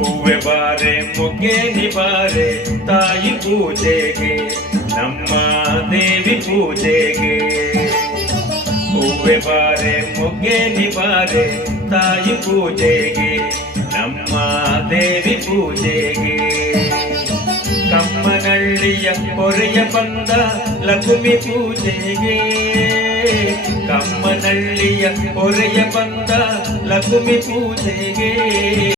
ಹೂವೆ ಬಾರೆ ಮೊಗ್ಗೆ ನಿಬಾರೆ ತಾಯಿ ಪೂಜೆಗೆ ನಮ್ಮ ದೇವಿ ಪೂಜೆಗೆ. ಹೂವೆ ಬಾರೆ ಮೊಗ್ಗೆ ನಿಬಾರೆ ತಾಯಿ ಪೂಜೆಗೆ ನಮ್ಮ ದೇವಿ ಪೂಜೆಗೆ. ಕಮ್ಮನಳ್ಳಿಯ ಹೊರೆಯ ಬಂದ ಲಕ್ಷ್ಮಿ ಪೂಜೆಗೆ. ಕಮ್ಮನಳ್ಳಿಯ ಹೊರೆಯ ಬಂದ ಲಕ್ಷ್ಮಿ ಪೂಜೆಗೆ.